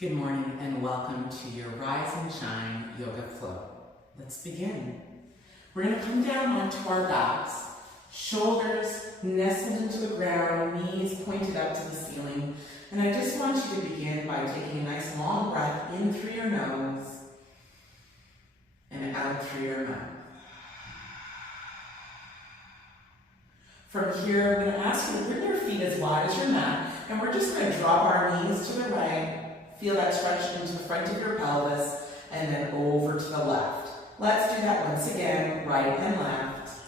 Good morning and welcome to your Rise and Shine Yoga Flow. Let's begin. We're going to come down onto our backs, shoulders nestled into the ground, knees pointed up to the ceiling. And I just want you to begin by taking a nice long breath in through your nose and out through your mouth. From here, I'm going to ask you to bring your feet as wide as your mat, and we're just going to drop our knees to the right. Feel that stretch into the front of your pelvis, and then over to the left. Let's do that once again, right and left.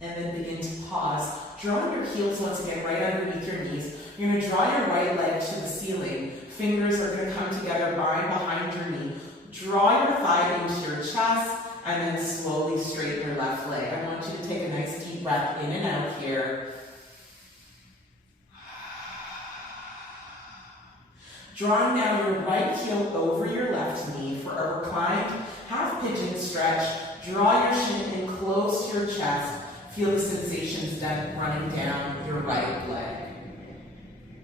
And then begin to pause. Drawing your heels once again right underneath your knees. You're going to draw your right leg to the ceiling. Fingers are going to come together, bind behind your knee. Draw your thigh into your chest, and then slowly straighten your left leg. I want you to take a nice deep breath in and out here. Drawing now your right heel over your left knee for a reclined half pigeon stretch. Draw your shin in close to your chest. Feel the sensations running down your right leg.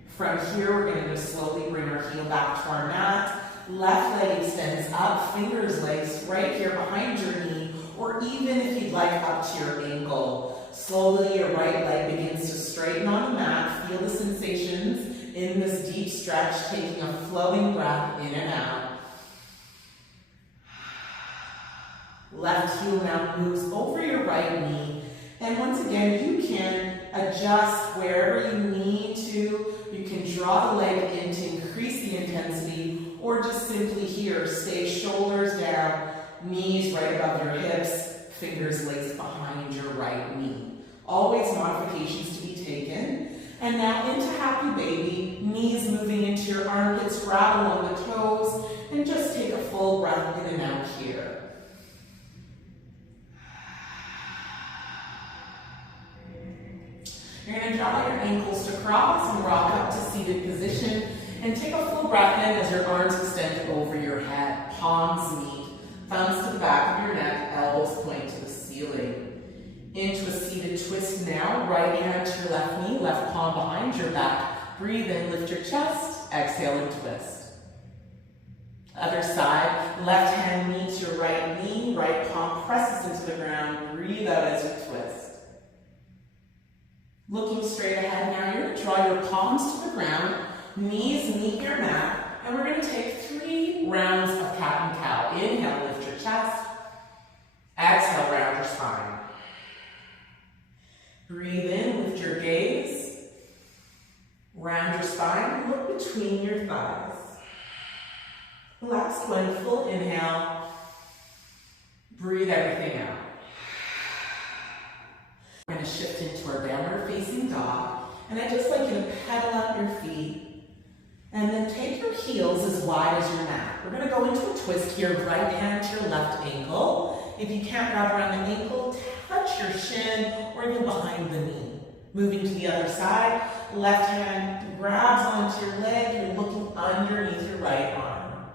From here, we're going to just slowly bring our heel back to our mat. Left leg extends up, fingers, legs right here behind your knee, or even if you'd like up to your ankle. Slowly, your right leg begins to straighten on the mat. Feel the sensations in this deep stretch, taking a flowing breath in and out. Left heel now moves over your right knee. And once again, you can adjust wherever you need to. You can draw the leg in to increase the intensity, or just simply here, stay shoulders down, knees right above your hips, fingers laced behind your right knee. Always modifications to be taken. And now into Happy Baby, knees moving into your armpits, grab along the toes, and just take a full breath in and out here. You're going to draw your ankles to cross and rock up to seated position, and take a full breath in as your arms extend over your head, palms meet, thumbs to the back of your neck, elbows point to the ceiling. Into a seated twist now, right hand to your left knee, left palm behind your back. Breathe in, lift your chest, exhale and twist. Other side, left hand meets your right knee, right palm presses into the ground. Breathe out as you twist. Looking straight ahead now, you're going to draw your palms to the ground, knees meet your mat, and we're going to take 3 rounds of cat and cow. Inhale, lift your chest. Exhale, round your spine. Breathe in, lift your gaze. Round your spine, look between your thighs. Last one, full inhale. Breathe everything out. We're going to shift into our downward facing dog. And I'd just like you to pedal out your feet. And then take your heels as wide as your mat. We're going to go into a twist here, right hand to your left ankle. If you can't wrap around the ankle, touch your shin or even behind the knee. Moving to the other side, left hand grabs onto your leg. You're looking underneath your right arm.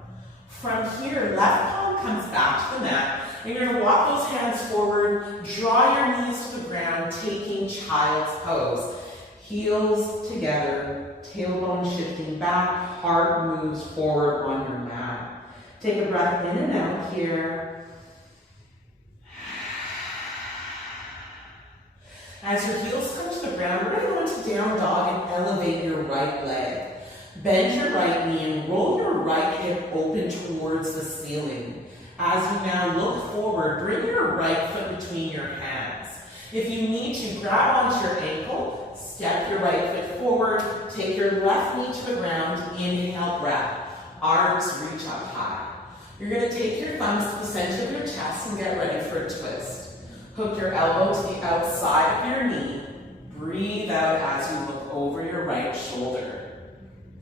From here, left palm comes back to the mat. And you're going to walk those hands forward, draw your knees to the ground, taking child's pose. Heels together, tailbone shifting back, heart moves forward on your mat. Take a breath in and out here. As your heels come to the ground, we're going to go into down dog and elevate your right leg. Bend your right knee and roll your right hip open towards the ceiling. As you now look forward, bring your right foot between your hands. If you need to, grab onto your ankle, step your right foot forward, take your left knee to the ground, inhale, breath. Arms reach up high. You're going to take your thumbs to the center of your chest and get ready for a twist. Hook your elbow to the outside of your knee. Breathe out as you look over your right shoulder.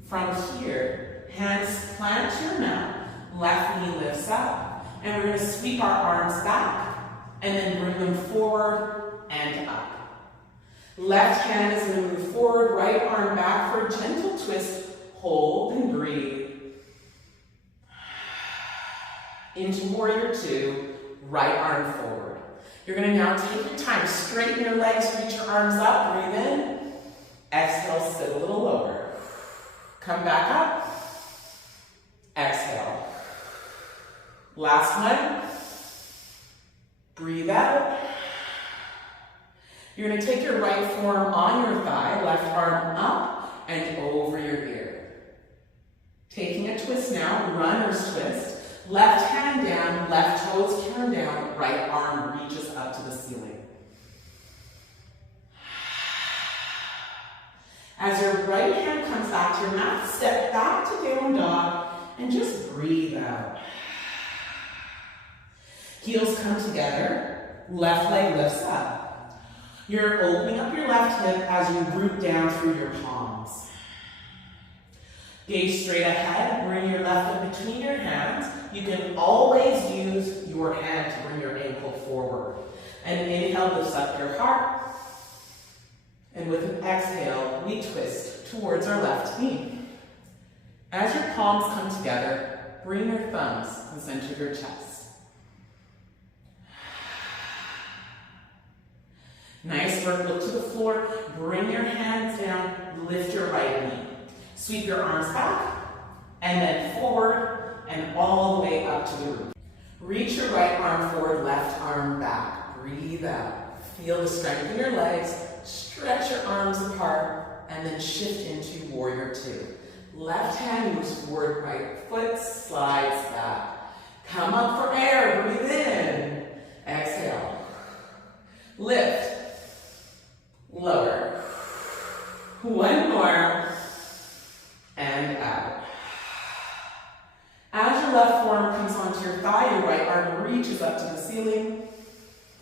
From here, hands plant to your mat, left knee lifts up. And we're going to sweep our arms back and then bring them forward and up. Left hand is going to move forward, right arm back for a gentle twist. Hold and breathe. Into Warrior 2, right arm forward. You're going to now take your time, straighten your legs, reach your arms up, breathe in. Exhale, sit a little lower. Come back up. Exhale. Last one. Breathe out. You're going to take your right forearm on your thigh, left arm up and over your ear. Taking a twist now, runner's twist. Left hand down, left toes turn down, right arm reaches up to the ceiling. As your right hand comes back to your mat, step back to down dog and just breathe out. Heels come together, left leg lifts up. You're opening up your left hip as you root down through your palms. Gaze straight ahead, bring your left foot between your hands. You can always use your hand to bring your ankle forward. And inhale lifts up your heart. And with an exhale, we twist towards our left knee. As your palms come together, bring your thumbs to the center of your chest. Nice work, look to the floor, bring your hands down, lift your right knee. Sweep your arms back, and then forward, and all the way up to the roof. Reach your right arm forward, left arm back. Breathe out. Feel the strength in your legs. Stretch your arms apart, and then shift into warrior two. Left hand moves forward, right foot slides back. Come up for air, breathe in. Exhale. Lift. Lower. One more. And out. As your left forearm comes onto your thigh, your right arm reaches up to the ceiling.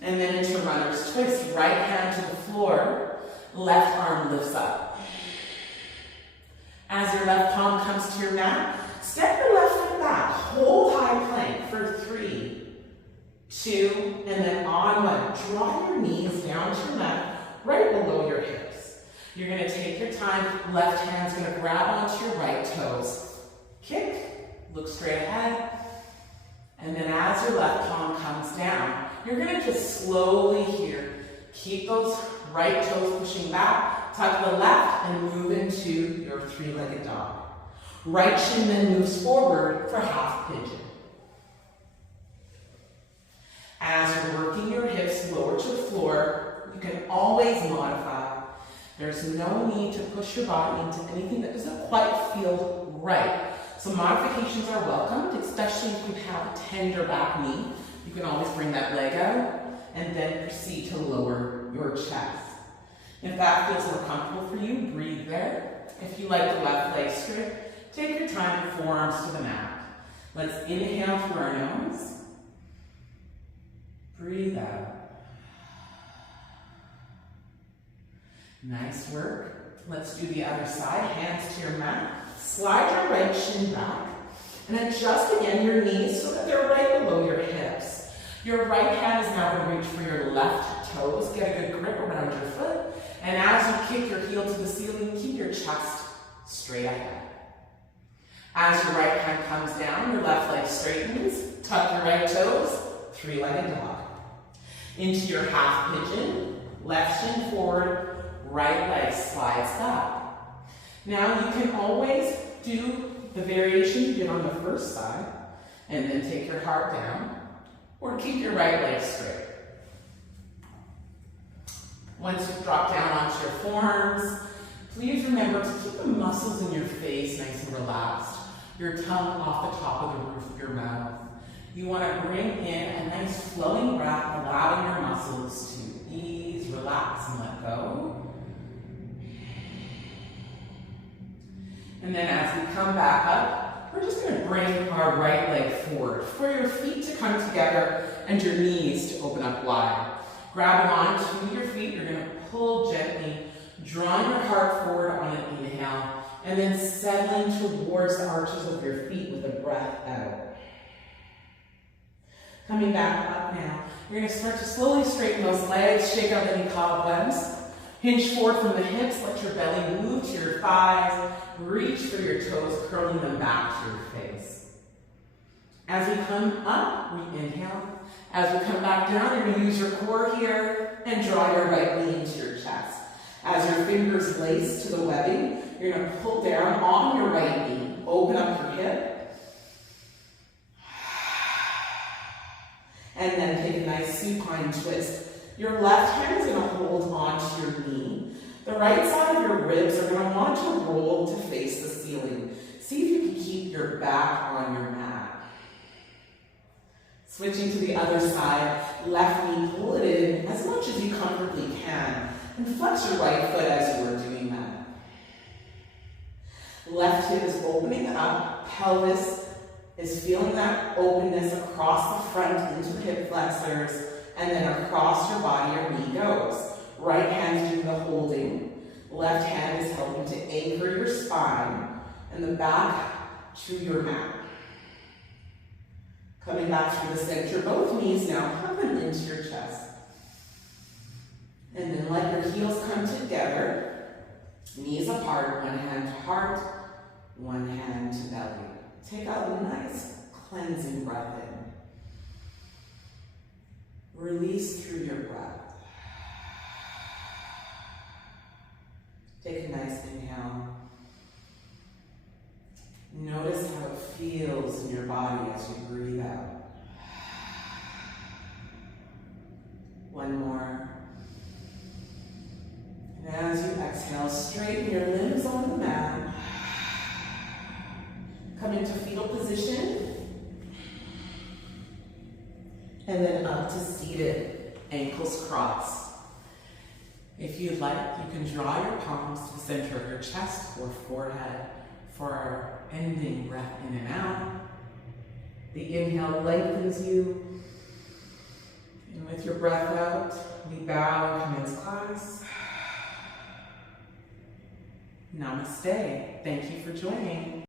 And then into runner's twist. Right hand to the floor. Left arm lifts up. As your left palm comes to your mat, step your left foot back. Hold high plank for 3, 2, and then on 1. Draw your knees down to your mat, right below your hips. You're going to take your time. Left hand's going to grab onto your right toes. Kick, look straight ahead. And then as your left palm comes down, you're going to just slowly here, keep those right toes pushing back, tuck the left, and move into your three-legged dog. Right shin then moves forward for half pigeon. As you're working your hips lower to the floor, you can always modify. There's no need to push your body into anything that doesn't quite feel right. So modifications are welcomed, especially if you have a tender back knee. You can always bring that leg out and then proceed to lower your chest. If that feels more comfortable for you, breathe there. If you like the left leg straight, take your time, forearms to the mat. Let's inhale through our nose. Breathe out. Nice work. Let's do the other side. Hands to your mat. Slide your right shin back. And adjust again your knees so that they're right below your hips. Your right hand is now going to reach for your left toes. Get a good grip around your foot. And as you kick your heel to the ceiling, keep your chest straight ahead. As your right hand comes down, your left leg straightens. Tuck your right toes. Three-legged dog. Into your half pigeon. Left shin forward. Right leg slides back. Now you can always do the variation you did on the first side. And then take your heart down. Or keep your right leg straight. Once you drop down onto your forearms, please remember to keep the muscles in your face nice and relaxed. Your tongue off the top of the roof of your mouth. You want to bring in a nice flowing breath, allowing your muscles to ease, relax, and let go. And then as we come back up, we're just going to bring our right leg forward for your feet to come together and your knees to open up wide. Grabbing onto your feet, you're going to pull gently, drawing your heart forward on an inhale, and then settling towards the arches of your feet with a breath out. Coming back up now, you're going to start to slowly straighten those legs, shake out any cobwebs. Hinge forward from the hips, let your belly move to your thighs, reach for your toes, curling them back to your face. As we come up, we inhale. As we come back down, you're going to use your core here and draw your right knee into your chest. As your fingers lace to the webbing, you're going to pull down on your right knee. Open up your hip. And then take a nice supine twist. Your left hand is going to hold onto your knee. The right side of your ribs are going to want to roll to face the ceiling. See if you can keep your back on your mat. Switching to the other side, left knee, pull it in as much as you comfortably can. And flex your right foot as you are doing that. Left hip is opening up, pelvis is feeling that openness across the front into the hip flexors, and then across your body, your knee goes. Right hand is doing the holding. Left hand is helping to anchor your spine and the back to your mat. Coming back through the center, both knees now hug them into your chest. And then let your heels come together, knees apart, one hand to heart, one hand to belly. Take out a nice cleansing breath in. Release through your breath. Take a nice inhale. Notice how it feels in your body as you breathe out. One more. And as you exhale, straighten your limbs on the mat. Come into fetal position. And then up to seated, ankles crossed. If you'd like, you can draw your palms to the center of your chest or forehead for our ending breath in and out. The inhale lengthens you. And with your breath out, we bow and commence class. Namaste. Thank you for joining.